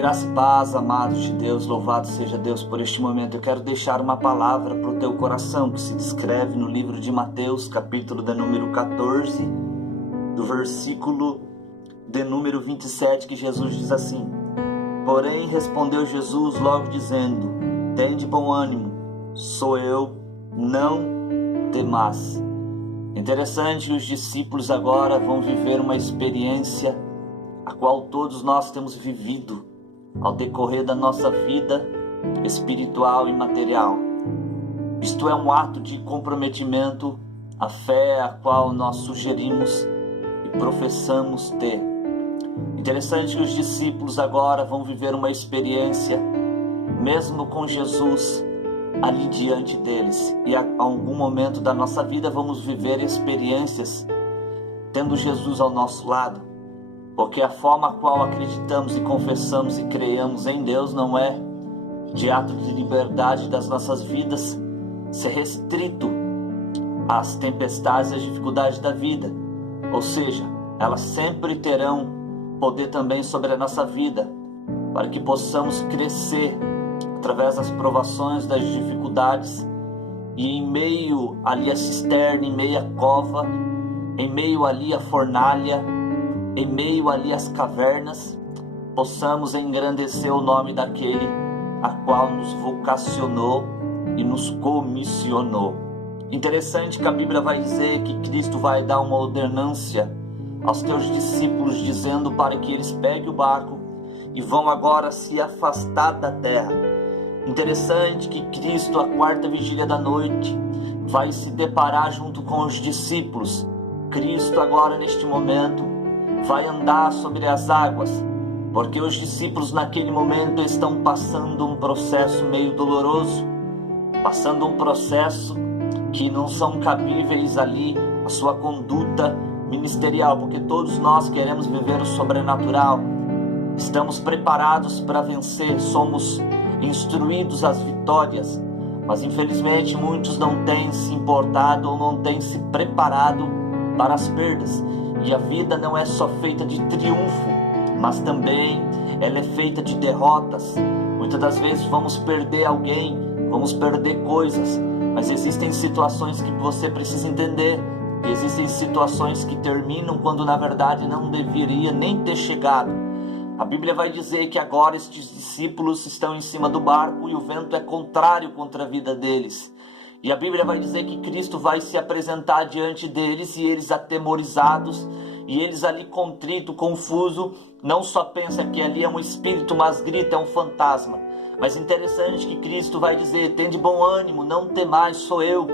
Graça e paz, amados de Deus, louvado seja Deus por este momento. Eu quero deixar uma palavra para o teu coração, que se descreve no livro de Mateus, capítulo de número 14, do versículo de número 27, que Jesus diz assim: Porém respondeu Jesus logo dizendo, tende bom ânimo, sou eu, não temais. Interessante que os discípulos agora vão viver uma experiência a qual todos nós temos vivido ao decorrer da nossa vida espiritual e material. Isto é um ato de comprometimento à fé a qual nós sugerimos e professamos ter. Interessante que os discípulos agora vão viver uma experiência, mesmo com Jesus ali diante deles. E a algum momento da nossa vida vamos viver experiências tendo Jesus ao nosso lado. Porque a forma a qual acreditamos e confessamos e creamos em Deus não é de ato de liberdade das nossas vidas ser restrito às tempestades e às dificuldades da vida. Ou seja, elas sempre terão poder também sobre a nossa vida, para que possamos crescer através das provações, das dificuldades, e em meio ali à cisterna, em meio à cova, em meio ali à fornalha, em meio ali às cavernas, possamos engrandecer o nome daquele a qual nos vocacionou e nos comissionou. Interessante que a Bíblia vai dizer que Cristo vai dar uma ordenância aos teus discípulos, dizendo para que eles peguem o barco e vão agora se afastar da terra. Interessante que Cristo, a quarta vigília da noite, vai se deparar junto com os discípulos. Cristo agora neste momento vai andar sobre as águas, porque os discípulos naquele momento estão passando um processo meio doloroso, passando um processo que não são cabíveis ali a sua conduta ministerial, porque todos nós queremos viver o sobrenatural, estamos preparados para vencer, somos instruídos às vitórias, mas infelizmente muitos não têm se importado ou não têm se preparado para as perdas. E a vida não é só feita de triunfo, mas também ela é feita de derrotas. Muitas das vezes vamos perder alguém, vamos perder coisas, mas existem situações que você precisa entender, que existem situações que terminam quando na verdade não deveria nem ter chegado. A Bíblia vai dizer que agora estes discípulos estão em cima do barco e o vento é contrário contra a vida deles. E a Bíblia vai dizer que Cristo vai se apresentar diante deles e eles atemorizados, e eles ali contrito, confuso, não só pensam que ali é um espírito, mas grita, é um fantasma. Mas interessante que Cristo vai dizer, tende bom ânimo, não temais, sou eu.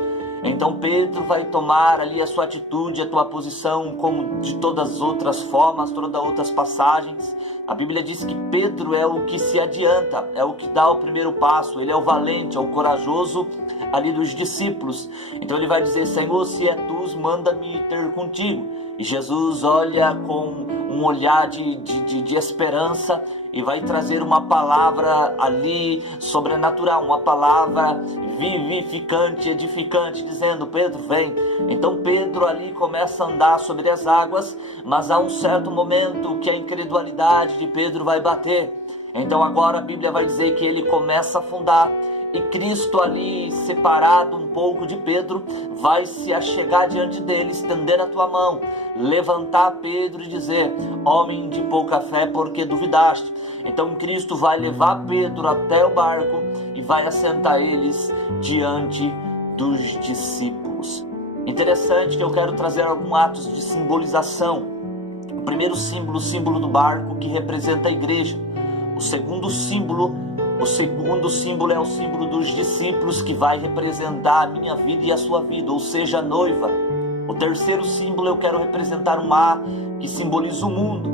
Então Pedro vai tomar ali a sua atitude, a tua posição, como de todas as outras formas, todas as outras passagens. A Bíblia diz que Pedro é o que se adianta, é o que dá o primeiro passo, ele é o valente, é o corajoso ali dos discípulos. Então ele vai dizer, Senhor, se é tu, manda-me ter contigo. E Jesus olha com um olhar de esperança e vai trazer uma palavra ali sobrenatural, uma palavra vivificante, edificante, dizendo, Pedro, vem. Então Pedro ali começa a andar sobre as águas, mas há um certo momento que a incredulidade de Pedro vai bater. Então agora a Bíblia vai dizer que ele começa a afundar, e Cristo ali, separado um pouco de Pedro, vai se achegar diante dele, estender a tua mão, levantar Pedro e dizer, homem de pouca fé, porque duvidaste? Então Cristo vai levar Pedro até o barco e vai assentar eles diante dos discípulos. Interessante que eu quero trazer alguns atos de simbolização. O primeiro símbolo, o símbolo do barco, que representa a igreja. O segundo símbolo é o símbolo dos discípulos, que vai representar a minha vida e a sua vida, ou seja, a noiva. O terceiro símbolo eu quero representar o mar, que simboliza o mundo.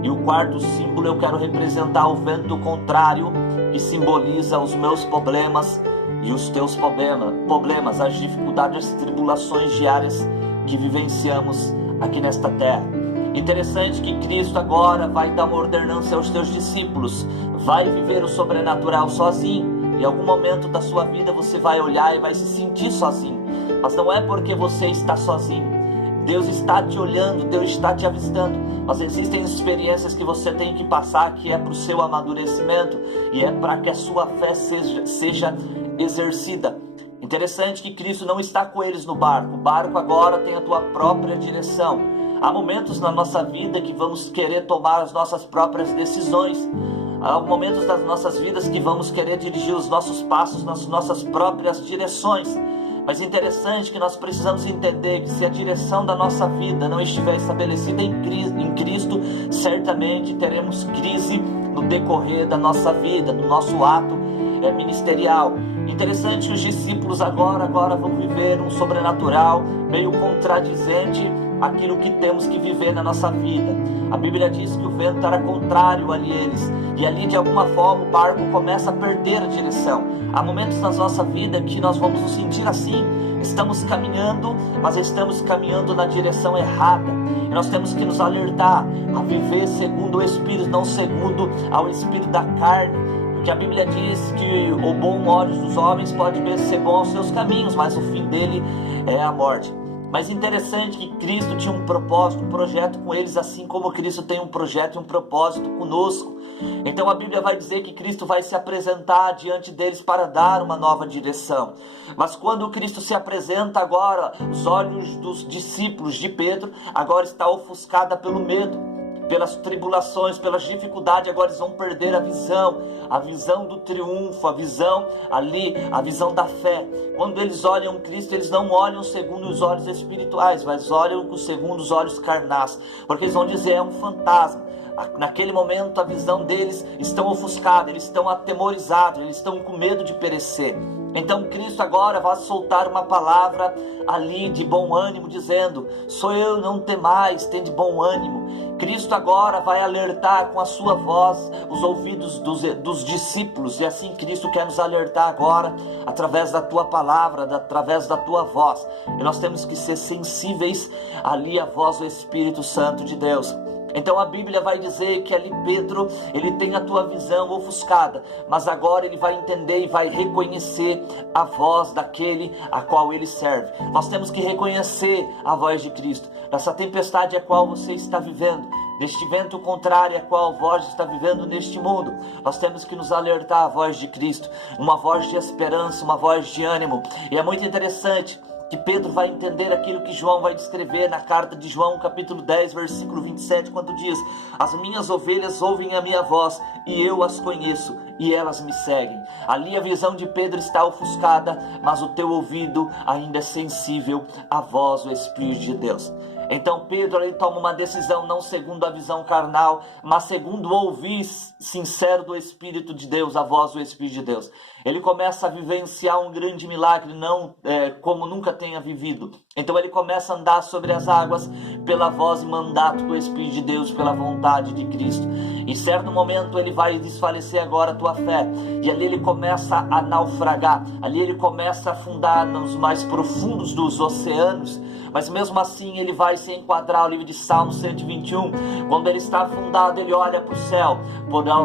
E o quarto símbolo eu quero representar o vento contrário, que simboliza os meus problemas e os teus problemas, as dificuldades, as tribulações diárias que vivenciamos aqui nesta terra. Interessante que Cristo agora vai dar uma ordenança aos teus discípulos, vai viver o sobrenatural sozinho. Em algum momento da sua vida você vai olhar e vai se sentir sozinho, mas não é porque você está sozinho. Deus está te olhando, Deus está te avistando, mas existem experiências que você tem que passar, que é para o seu amadurecimento e é para que a sua fé seja exercida. Interessante que Cristo não está com eles no barco, o barco agora tem a tua própria direção. Há momentos na nossa vida que vamos querer tomar as nossas próprias decisões. Há momentos das nossas vidas que vamos querer dirigir os nossos passos nas nossas próprias direções. Mas é interessante que nós precisamos entender que se a direção da nossa vida não estiver estabelecida em Cristo, certamente teremos crise no decorrer da nossa vida, no nosso ato ministerial. Interessante que os discípulos agora vão viver um sobrenatural meio contradizente aquilo que temos que viver na nossa vida. A Bíblia diz que o vento era contrário ali eles, e ali de alguma forma o barco começa a perder a direção. Há momentos na nossa vida que nós vamos nos sentir assim, estamos caminhando, mas estamos caminhando na direção errada, e nós temos que nos alertar a viver segundo o Espírito, não segundo ao Espírito da carne, porque a Bíblia diz que o bom olhos dos homens pode ser bom aos seus caminhos, mas o fim dele é a morte. Mas interessante que Cristo tinha um propósito, um projeto com eles, assim como Cristo tem um projeto e um propósito conosco. Então a Bíblia vai dizer que Cristo vai se apresentar diante deles para dar uma nova direção. Mas quando Cristo se apresenta agora, os olhos dos discípulos de Pedro agora está ofuscada pelo medo, pelas tribulações, pelas dificuldades. Agora eles vão perder a visão do triunfo, a visão da fé. Quando eles olham Cristo, eles não olham segundo os olhos espirituais, mas olham segundo os olhos carnais, porque eles vão dizer, é um fantasma. Naquele momento a visão deles está ofuscada, eles estão atemorizados, eles estão com medo de perecer. Então Cristo agora vai soltar uma palavra ali de bom ânimo, dizendo, sou eu, não temais, tende bom ânimo. Cristo agora vai alertar com a sua voz os ouvidos dos discípulos, e assim Cristo quer nos alertar agora através da tua palavra, através da tua voz. E nós temos que ser sensíveis ali à voz do Espírito Santo de Deus. Então a Bíblia vai dizer que ali Pedro, ele tem a tua visão ofuscada, mas agora ele vai entender e vai reconhecer a voz daquele a qual ele serve. Nós temos que reconhecer a voz de Cristo nessa tempestade a qual você está vivendo, neste vento contrário a qual vós está vivendo neste mundo. Nós temos que nos alertar à voz de Cristo, uma voz de esperança, uma voz de ânimo. E é muito interessante que Pedro vai entender aquilo que João vai descrever na carta de João, capítulo 10, versículo 27, quando diz, as minhas ovelhas ouvem a minha voz, e eu as conheço, e elas me seguem. Ali a visão de Pedro está ofuscada, mas o teu ouvido ainda é sensível à voz do Espírito de Deus. Então Pedro ele toma uma decisão não segundo a visão carnal, mas segundo o ouvir sincero do Espírito de Deus, a voz do Espírito de Deus. Ele começa a vivenciar um grande milagre, como nunca tenha vivido. Então ele começa a andar sobre as águas pela voz e mandato do Espírito de Deus, pela vontade de Cristo. Em certo momento ele vai desfalecer agora a tua fé, e ali ele começa a naufragar, ali ele começa a afundar nos mais profundos dos oceanos. Mas mesmo assim ele vai se enquadrar ao livro de Salmo 121, quando ele está afundado ele olha para o céu,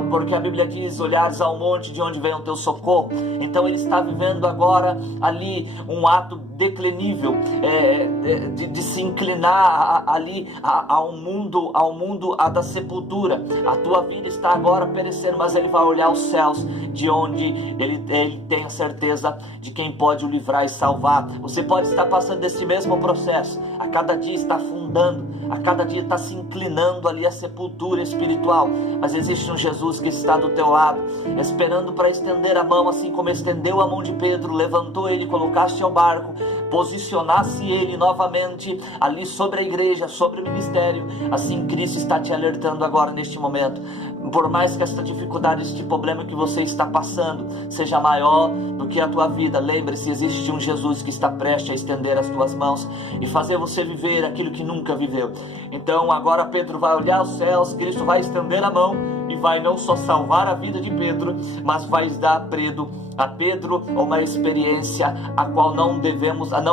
porque a Bíblia diz, olhares ao monte de onde vem o teu socorro. Então ele está vivendo agora ali um ato declinível, de se inclinar ali ao mundo da sepultura. A tua vida está agora perecendo, mas ele vai olhar os céus, de onde ele tem a certeza de quem pode o livrar e salvar. Você pode estar passando desse mesmo processo, a cada dia está afundando, a cada dia está se inclinando ali a sepultura espiritual, mas existe um Jesus que está do teu lado, esperando para estender a mão, assim como estendeu a mão de Pedro, levantou ele, colocaste ao barco, posicionasse ele novamente ali sobre a igreja, sobre o ministério. Assim Cristo está te alertando agora neste momento. Por mais que esta dificuldade, este problema que você está passando seja maior do que a tua vida, lembre-se, existe um Jesus que está prestes a estender as tuas mãos e fazer você viver aquilo que nunca viveu. Então agora Pedro vai olhar os céus, Cristo vai estender a mão e vai não só salvar a vida de Pedro, mas vai dar a Pedro uma experiência a qual não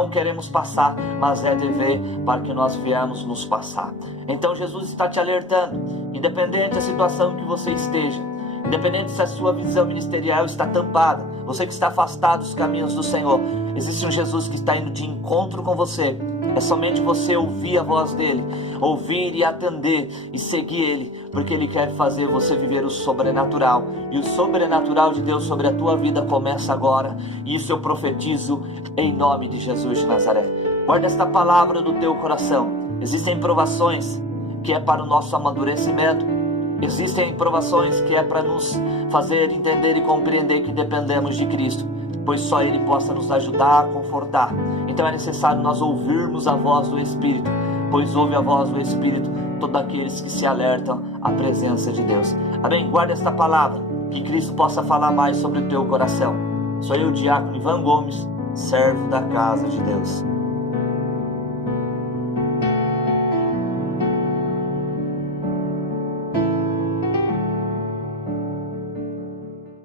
queremos passar, mas é dever para que nós viemos nos passar. Então Jesus está te alertando, independente da situação que você esteja, independente se a sua visão ministerial está tampada, você que está afastado dos caminhos do Senhor, existe um Jesus que está indo de encontro com você, É somente você ouvir a voz dele, ouvir e atender e seguir ele, porque ele quer fazer você viver o sobrenatural. E o sobrenatural de Deus sobre a tua vida começa agora. E isso eu profetizo em nome de Jesus de Nazaré. Guarda esta palavra no teu coração. Existem provações que é para o nosso amadurecimento. Existem provações que é para nos fazer entender e compreender que dependemos de Cristo, pois só Ele possa nos ajudar a confortar. Então é necessário nós ouvirmos a voz do Espírito, pois ouve a voz do Espírito todos aqueles que se alertam à presença de Deus. Amém? Guarda esta palavra, que Cristo possa falar mais sobre o teu coração. Sou eu, Diácono Ivan Gomes, servo da casa de Deus.